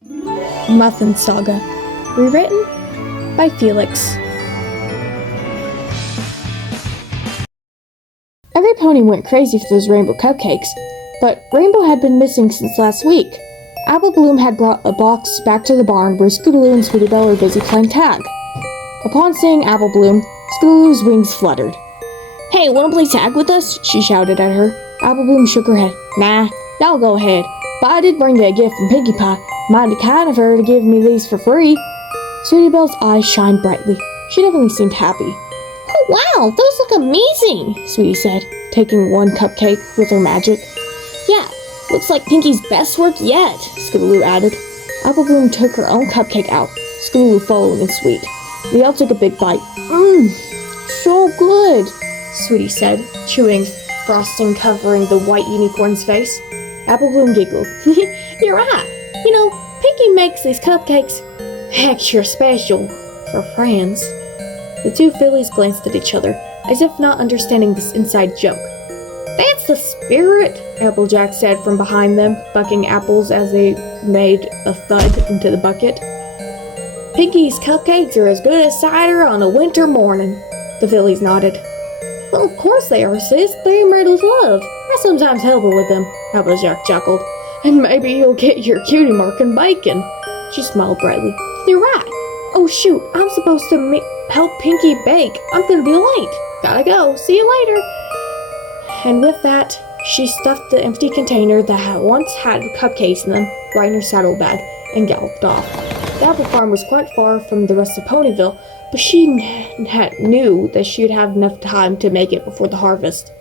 Muffins Saga. Rewritten by Felix. Every pony went crazy for those rainbow cupcakes, but Rainbow had been missing since last week. Apple Bloom had brought a box back to the barn where Scootaloo and Sweetie Belle were busy playing tag. Upon seeing Apple Bloom, Scootaloo's wings fluttered. "Hey, wanna play tag with us?" she shouted at her. Apple Bloom shook her head. "Nah, y'all go ahead. But I did bring you a gift from Pinkie Pie. Mighty kind of her to give me these for free." Sweetie Belle's eyes shined brightly. She definitely seemed happy. "Oh wow, those look amazing," Sweetie said, taking one cupcake with her magic. "Yeah, looks like Pinkie's best work yet," Scootaloo added. Apple Bloom took her own cupcake out, Scootaloo following in suite. They all took a big bite. So good," Sweetie said, chewing frosting covering the white unicorn's face. Apple Bloom giggled. "You're right. You know, Pinkie makes these cupcakes extra special for friends." The two fillies glanced at each other, as if not understanding this inside joke. "That's the spirit," Applejack said from behind them, bucking apples as they made a thud into the bucket. "Pinkie's cupcakes are as good as cider on a winter morning." The fillies nodded. "Well, of course they are, sis. They're made with love. I sometimes help her with them," Applejack chuckled. "And maybe you'll get your cutie mark and bacon." She smiled brightly. "You're right. Oh shoot, I'm supposed to help Pinkie bake. I'm gonna be late. Gotta go. See you later." And with that, she stuffed the empty container that had once had cupcakes in them right in her saddlebag and galloped off. The apple farm was quite far from the rest of Ponyville, but she knew that she would have enough time to make it before the harvest.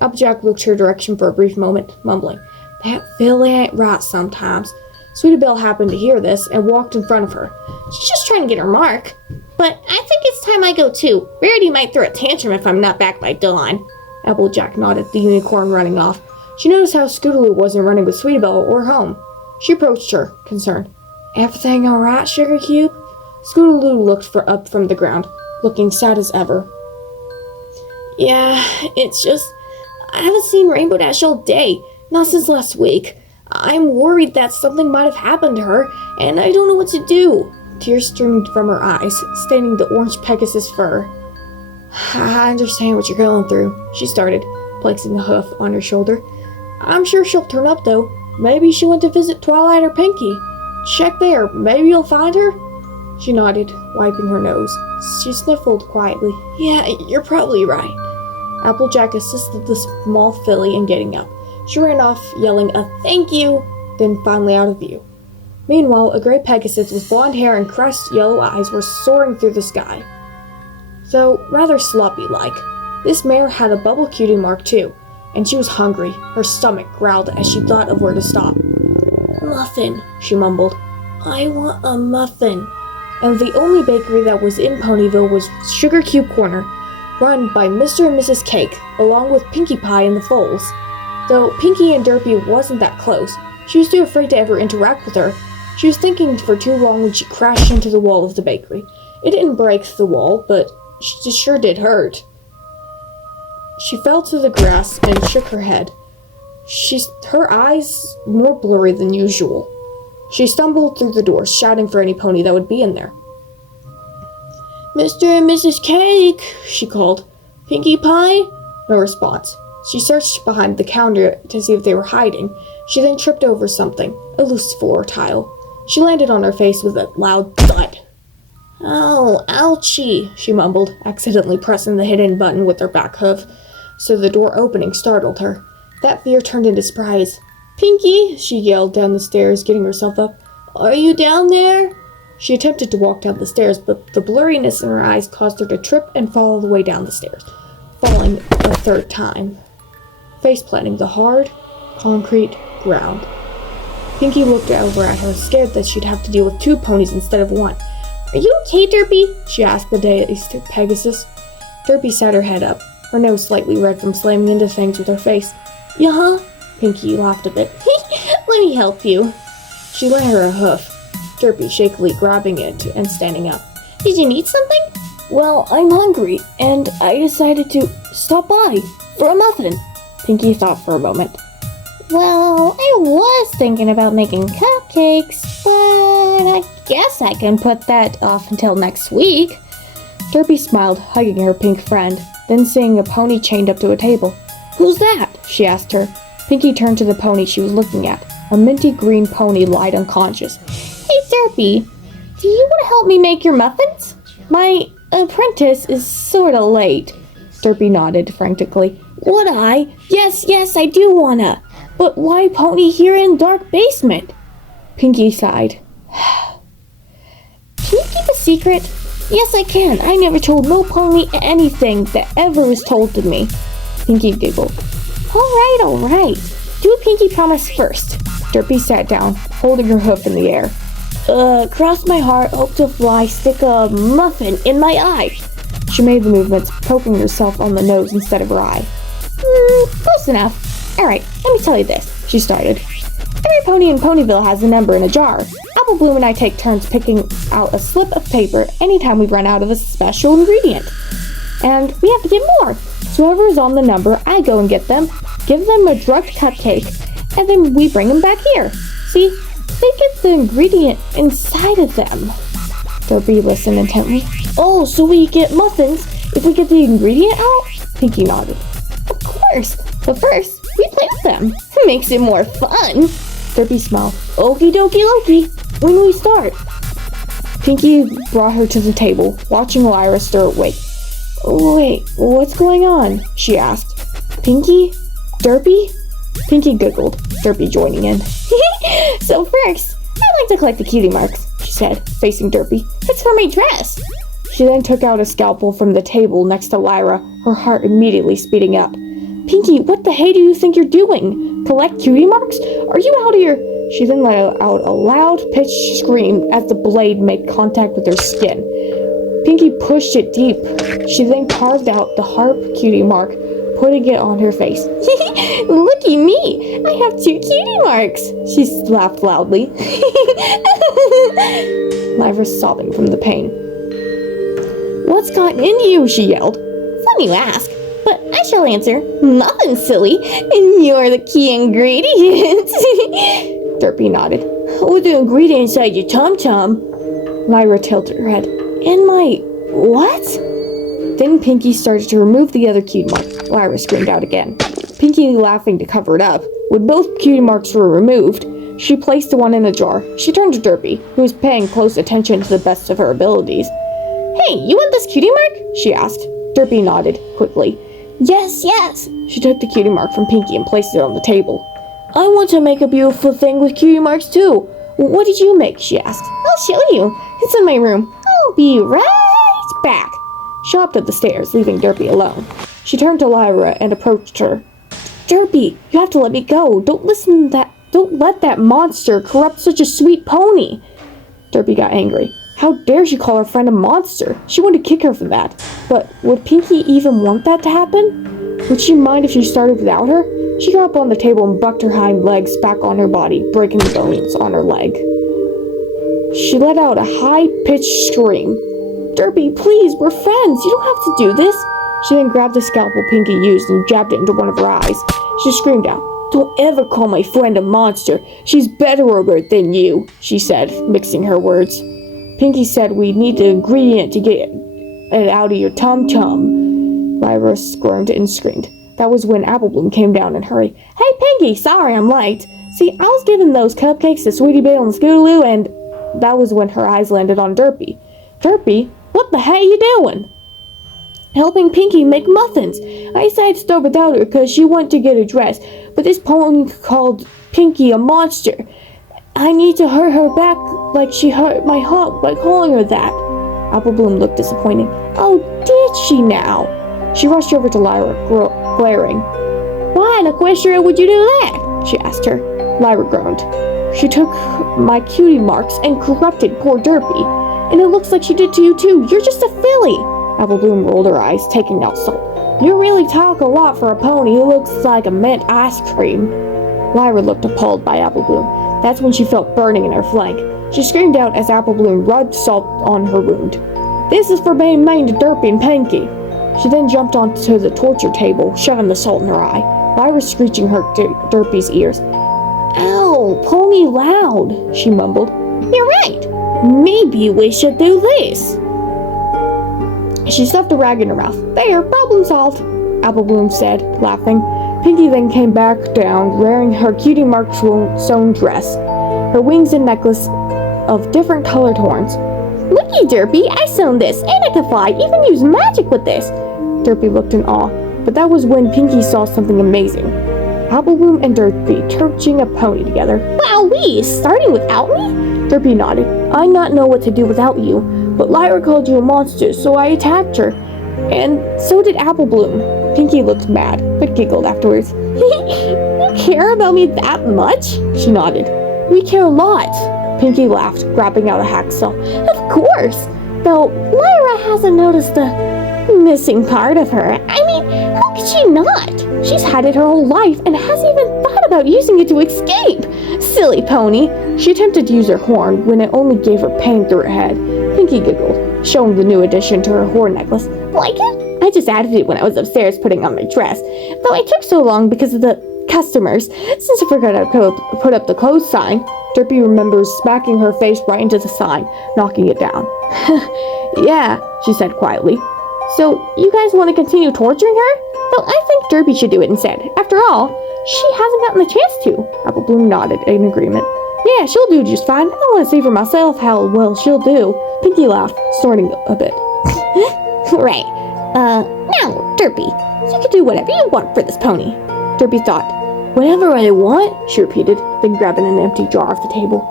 Applejack looked her direction for a brief moment, mumbling, "That filly ain't right sometimes." Sweetie Belle happened to hear this and walked in front of her. "She's just trying to get her mark. But I think it's time I go too. Rarity might throw a tantrum if I'm not back by dawn." Applejack nodded, the unicorn running off. She noticed how Scootaloo wasn't running with Sweetie Belle or home. She approached her, concerned. "Everything all right, Sugar Cube?" Scootaloo looked up from the ground, looking sad as ever. "Yeah, it's just, I haven't seen Rainbow Dash all day, not since last week. I'm worried that something might have happened to her, and I don't know what to do." Tears streamed from her eyes, staining the orange Pegasus fur. "I understand what you're going through," she started, placing a hoof on her shoulder. "I'm sure she'll turn up, though. Maybe she went to visit Twilight or Pinkie. Check there, maybe you'll find her." She nodded, wiping her nose. She sniffled quietly. "Yeah, you're probably right." Applejack assisted the small filly in getting up. She ran off, yelling a "thank you," then finally out of view. Meanwhile, a gray Pegasus with blonde hair and crushed yellow eyes were soaring through the sky. Though rather sloppy-like. This mare had a bubble cutie mark too, and she was hungry. Her stomach growled as she thought of where to stop. "Muffin," she mumbled. "I want a muffin." And the only bakery that was in Ponyville was Sugar Cube Corner, run by Mr. and Mrs. Cake, along with Pinkie Pie and the foals. Though Pinkie and Derpy wasn't that close, she was too afraid to ever interact with her. She was thinking for too long when she crashed into the wall of the bakery. It didn't break the wall, but it sure did hurt. She fell to the grass and shook her head. Her eyes more blurry than usual. She stumbled through the door, shouting for any pony that would be in there. "Mr. and Mrs. Cake," she called. "Pinkie Pie?" No response. She searched behind the counter to see if they were hiding. She then tripped over something, a loose floor tile. She landed on her face with a loud thud. "Oh, ouchie," she mumbled, accidentally pressing the hidden button with her back hoof, so the door opening startled her. That fear turned into surprise. "Pinkie," she yelled down the stairs, getting herself up. "Are you down there?" She attempted to walk down the stairs, but the blurriness in her eyes caused her to trip and fall all the way down the stairs, falling a third time, face-planting the hard, concrete ground. Pinkie looked over at her, scared that she'd have to deal with two ponies instead of one. "Are you okay, Derpy?" she asked the dazed Pegasus. Derpy sat her head up, her nose slightly red from slamming into things with her face. "Yeah-huh?" Pinkie laughed a bit. "Let me help you." She lent her a hoof, Derpy shakily grabbing it and standing up. "Did you need something?" "Well, I'm hungry, and I decided to stop by for a muffin." Pinkie thought for a moment. "Well, I was thinking about making cupcakes." But I guess I can put that off until next week. Derpy smiled, hugging her pink friend, then seeing a pony chained up to a table. Who's that? She asked her. Pinkie turned to the pony she was looking at. A minty green pony lied unconscious. Hey, Derpy, do you want to help me make your muffins? My apprentice is sorta late. Derpy nodded frantically. Would I? Yes, I do wanna. But why pony here in dark basement? Pinkie sighed. Can you keep a secret? Yes, I can. I never told no pony anything that ever was told to me. Pinkie giggled. All right. Do a pinky promise first. Derpy sat down, holding her hoof in the air. Cross my heart, hope to fly, stick a muffin in my eye. She made the movements, poking herself on the nose instead of her eye. Close enough. Alright, let me tell you this, she started. Every pony in Ponyville has a number in a jar. Apple Bloom and I take turns picking out a slip of paper anytime we run out of a special ingredient. And we have to get more. So whoever is on the number, I go and get them, give them a drugged cupcake, and then we bring them back here. See, they get the ingredient inside of them. Derpy listened intently. Oh, so we get muffins if we get the ingredient out? Pinkie nodded. Of course, but first, we play with them. It makes it more fun. Derpy smiled. Okie dokie Loki, when we start? Pinkie brought her to the table, watching Lyra stir awake. Wait, what's going on? She asked. Pinkie? Derpy? Pinkie giggled, Derpy joining in. So first, I'd like to collect the cutie marks, she said, facing Derpy. It's for my dress. She then took out a scalpel from the table next to Lyra, her heart immediately speeding up. Pinkie, what the hey do you think you're doing? Collect cutie marks? Are you out of your... She then let out a loud, pitched scream as the blade made contact with her skin. Pinkie pushed it deep. She then carved out the harp cutie mark, putting it on her face. Looky me! I have 2 cutie marks! She laughed loudly. Lyra sobbing from the pain. What's gotten into you? She yelled. Funny you ask, but I shall answer. Nothing, silly, and you're the key ingredient. Derpy nodded. With the ingredient inside your tum-tum. Lyra tilted her head. In my... what? Then Pinkie started to remove the other cutie mark. Lyra screamed out again. Pinkie laughing to cover it up. When both cutie marks were removed, she placed the one in the jar. She turned to Derpy, who was paying close attention to the best of her abilities. Hey, you want this cutie mark? She asked. Derpy nodded, quickly. Yes. She took the cutie mark from Pinkie and placed it on the table. I want to make a beautiful thing with cutie marks too. What did you make? She asked. I'll show you. It's in my room. I'll be right back. She hopped up the stairs, leaving Derpy alone. She turned to Lyra and approached her. Derpy, you have to let me go. Don't let that monster corrupt such a sweet pony. Derpy got angry. How dare she call her friend a monster? She wanted to kick her for that. But would Pinkie even want that to happen? Would she mind if she started without her? She got up on the table and bucked her hind legs back on her body, breaking the bones on her leg. She let out a high-pitched scream. Derpy, please, we're friends. You don't have to do this. She then grabbed the scalpel Pinkie used and jabbed it into one of her eyes. She screamed out, Don't ever call my friend a monster. She's betterer than you, she said, mixing her words. Pinkie said we need the ingredient to get it out of your tum-tum. Lyra squirmed and screamed. That was when Apple Bloom came down in a hurry. Hey, Pinkie, sorry I'm late. See, I was giving those cupcakes to Sweetie Belle and Scootaloo, and that was when her eyes landed on Derpy. Derpy, what the hell are you doing? Helping Pinkie make muffins. I decided to start without her because she wanted to get a dress, but this pony called Pinkie a monster. I need to hurt her back like she hurt my heart by calling her that. Apple Bloom looked disappointed. Oh, did she now? She rushed over to Lyra, glaring. Why in equestria would you do that? She asked her. Lyra groaned. She took my cutie marks and corrupted poor Derpy. And it looks like she did to you too. You're just a filly. Apple Bloom rolled her eyes, taking out salt. You really talk a lot for a pony who looks like a mint ice cream. Lyra looked appalled by Apple Bloom. That's when she felt burning in her flank. She screamed out as Apple Bloom rubbed salt on her wound. This is for being mean to Derpy and Pinkie. She then jumped onto the torture table, shoving the salt in her eye. Lyra screeching hurt Derpy's ears. Ow, pony loud, she mumbled. You're right. Maybe we should do this. She stuffed a rag in her mouth. There, problem solved, Apple Bloom said, laughing. Pinkie then came back down, wearing her cutie mark sewn dress, her wings and necklace of different colored horns. Looky, Derpy, I sewn this, and I can fly, even use magic with this. Derpy looked in awe, but that was when Pinkie saw something amazing. Apple Bloom and Derpy turching a pony together. Wowee, starting without me? Derpy nodded. I not know what to do without you, but Lyra called you a monster, so I attacked her. And so did Apple Bloom. Pinkie looked mad, but giggled afterwards. You care about me that much? She nodded. We care a lot. Pinkie laughed, grabbing out a hacksaw. Of course! Though Lyra hasn't noticed the missing part of her. I mean, how could she not? She's had it her whole life and hasn't even thought about using it to escape. Silly pony. She attempted to use her horn when it only gave her pain through her head. Pinkie giggled, showing the new addition to her horn necklace. Like it? I just added it when I was upstairs putting on my dress. Though it took so long because of the customers, since I forgot to put up the closed sign. Derpy remembers smacking her face right into the sign, knocking it down. Yeah, she said quietly. So, you guys want to continue torturing her? Well, I think Derpy should do it instead. After all, she hasn't gotten the chance to. Apple Bloom nodded in agreement. Yeah, she'll do just fine. I want to see for myself how well she'll do. Pinkie laughed, snorting a bit. Right. Now, Derpy, you can do whatever you want for this pony. Derpy thought. Whatever I want, she repeated, then grabbing an empty jar off the table.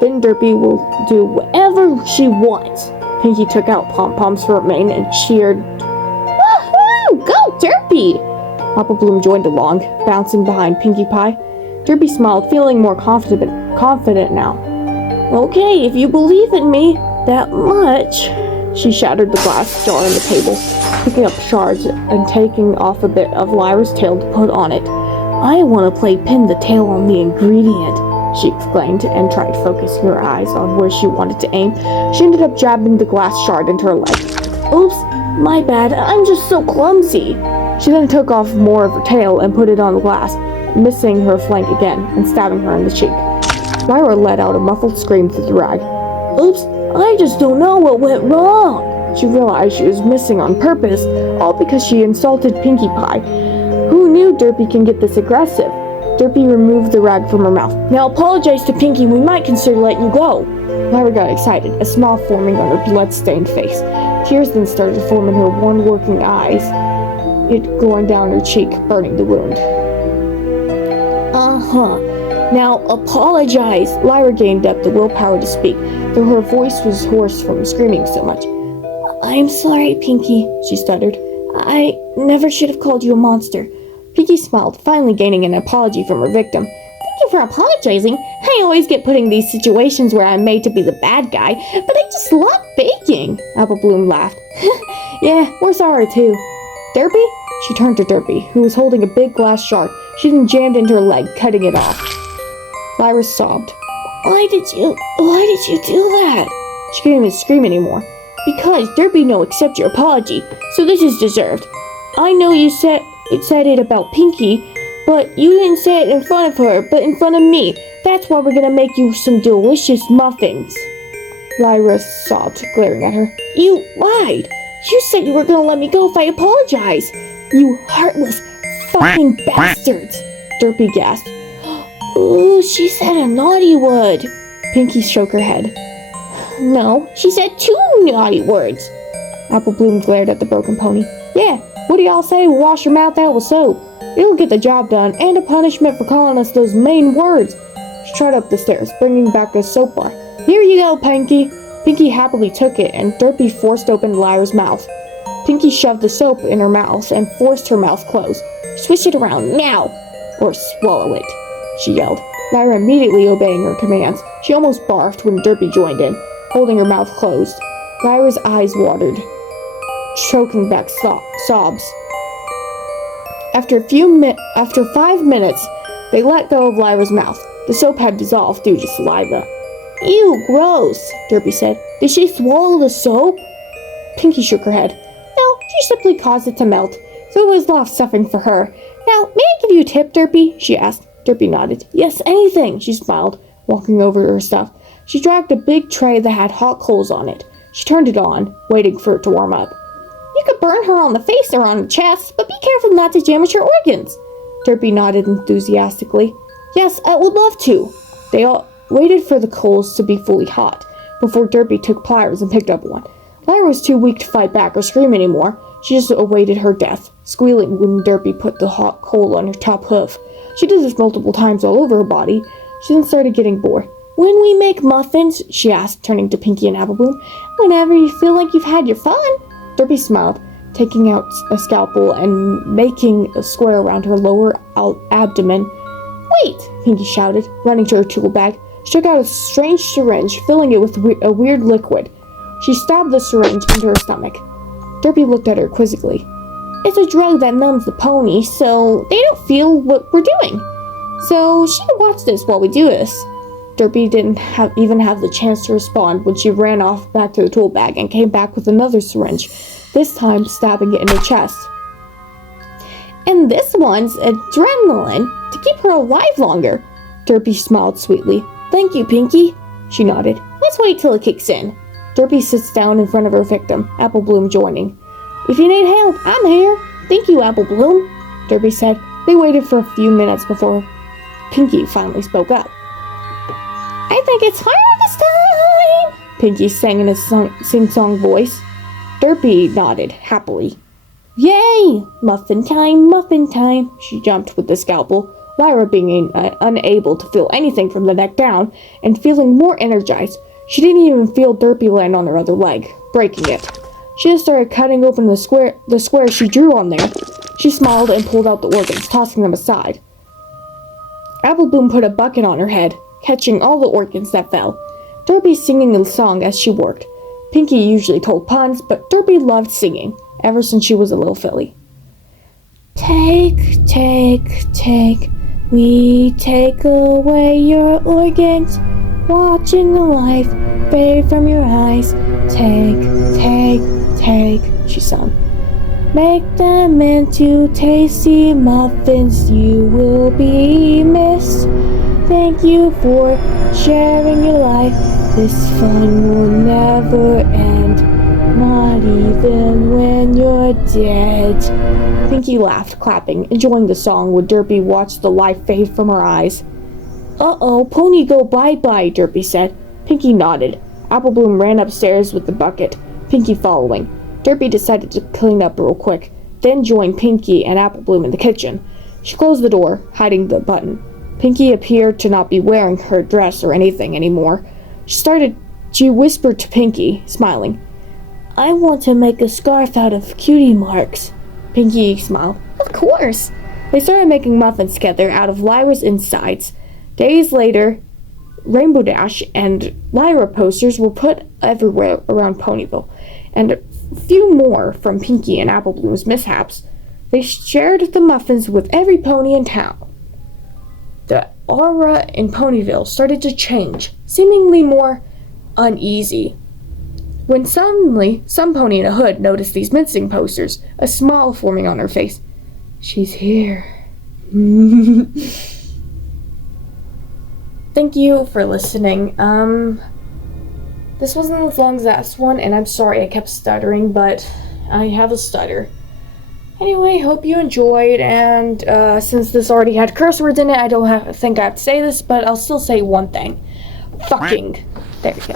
Then Derpy will do whatever she wants. Pinkie took out pom-poms for her mane and cheered. Woohoo! Go, Derpy! Apple Bloom joined along, bouncing behind Pinkie Pie. Derpy smiled, feeling more confident now. Okay, if you believe in me that much. She shattered the glass jar on the table, picking up shards and taking off a bit of Lyra's tail to put on it. I want to play pin the tail on the ingredient, she exclaimed, and tried focusing her eyes on where she wanted to aim. She ended up jabbing the glass shard into her leg. Oops, my bad, I'm just so clumsy. She then took off more of her tail and put it on the glass, missing her flank again and stabbing her in the cheek. Lyra let out a muffled scream through the rag. Oops, I just don't know what went wrong. She realized she was missing on purpose, all because she insulted Pinkie Pie. Who knew Derpy can get this aggressive? Derpy removed the rag from her mouth. Now apologize to Pinkie, we might consider letting you go. Lyra got excited, a smile forming on her blood-stained face. Tears then started to form in her one working eyes, it going down her cheek, burning the wound. Now apologize. Lyra gained up the willpower to speak, though her voice was hoarse from screaming so much. I'm sorry, Pinkie, she stuttered. I never should have called you a monster. Pinkie smiled, finally gaining an apology from her victim. Thank you for apologizing. I always get put in these situations where I'm made to be the bad guy, but I just love baking. Apple Bloom laughed. Yeah, we're sorry too. Derpy? She turned to Derpy, who was holding a big glass shard. She then jammed into her leg, cutting it off. Lyra sobbed. Why did you do that? She couldn't even scream anymore. Because Derpy no accept your apology, so this is deserved. I know you said it about Pinkie, but you didn't say it in front of her, but in front of me. That's why we're gonna make you some delicious muffins. Lyra sobbed, glaring at her. You lied. You said you were gonna let me go if I apologize. You heartless fucking bastards. Derpy gasped. Ooh, she said a naughty word. Pinkie shook her head. No, she said 2 naughty words. Apple Bloom glared at the broken pony. Yeah, what do y'all say we wash your mouth out with soap? It'll get the job done, and a punishment for calling us those mean words. She trotted up the stairs, bringing back a soap bar. Here you go, Pinkie. Pinkie happily took it, and Derpy forced open Lyra's mouth. Pinkie shoved the soap in her mouth and forced her mouth closed. Swish it around, now! Or swallow it, she yelled. Lyra immediately obeying her commands. She almost barfed when Derpy joined in, holding her mouth closed. Lyra's eyes watered, choking back sobs. After 5 minutes, they let go of Lyra's mouth. The soap had dissolved due to saliva. Ew, gross, Derpy said. Did she swallow the soap? Pinkie shook her head. No, she simply caused it to melt, so it was left suffering for her. Now, may I give you a tip, Derpy? She asked. Derpy nodded. Yes, anything, she smiled, walking over to her stuff. She dragged a big tray that had hot coals on it. She turned it on, waiting for it to warm up. You could burn her on the face or on the chest, but be careful not to damage her organs. Derpy nodded enthusiastically. Yes, I would love to. They all waited for the coals to be fully hot before Derpy took pliers and picked up one. Lyra was too weak to fight back or scream anymore. She just awaited her death, squealing when Derpy put the hot coal on her top hoof. She did this multiple times all over her body. She then started getting bored. When we make muffins, she asked, turning to Pinky and Applebloom, whenever you feel like you've had your fun. Derpy smiled, taking out a scalpel and making a square around her lower abdomen. Wait, Pinky shouted, running to her tool bag. She took out a strange syringe, filling it with a weird liquid. She stabbed the syringe into her stomach. Derpy looked at her quizzically. It's a drug that numbs the pony, so they don't feel what we're doing. So she can watch this while we do this. Derpy didn't even have the chance to respond when she ran off back to the tool bag and came back with another syringe, this time stabbing it in her chest. And this one's adrenaline to keep her alive longer. Derpy smiled sweetly. Thank you, Pinky. She nodded. Let's wait till it kicks in. Derpy sits down in front of her victim, Applebloom joining. If you need help, I'm here. Thank you, Applebloom, Derpy said. They waited for a few minutes before Pinky finally spoke up. I think it's harvest time, Pinky sang in a sing-song voice. Derpy nodded happily. Yay! Muffin time, muffin time. She jumped with the scalpel, Lyra being unable to feel anything from the neck down and feeling more energized. She didn't even feel Derpy land on her other leg, breaking it. She just started cutting open the square she drew on there. She smiled and pulled out the organs, tossing them aside. Applebloom put a bucket on her head, catching all the organs that fell. Derpy singing a song as she worked. Pinky usually told puns, but Derpy loved singing, ever since she was a little filly. Take, take, take, we take away your organs, watching the life fade from your eyes. Take, take, take, she sung. Make them into tasty muffins, you will be missed. Thank you for sharing your life, this fun will never end, not even when you're dead. Pinky laughed, clapping, enjoying the song when Derpy watched the light fade from her eyes. Uh-oh, pony go bye-bye, Derpy said. Pinky nodded. Applebloom ran upstairs with the bucket, Pinky following. Derpy decided to clean up real quick, then joined Pinky and Applebloom in the kitchen. She closed the door, hiding the button. Pinky appeared to not be wearing her dress or anything anymore. She whispered to Pinky, smiling. I want to make a scarf out of cutie marks. Pinky smiled. Of course. They started making muffins together out of Lyra's insides. Days later, Rainbow Dash and Lyra posters were put everywhere around Ponyville, and a few more from Pinky and Applebloom's mishaps. They shared the muffins with every pony in town. The aura in Ponyville started to change, seemingly more uneasy. When suddenly, some pony in a hood noticed these missing posters, a smile forming on her face. She's here. Thank you for listening. This wasn't as long as the last one, and I'm sorry I kept stuttering, but I have a stutter. Anyway, hope you enjoyed, and since this already had curse words in it, I don't think I have to say this, but I'll still say one thing. Fucking. There you go.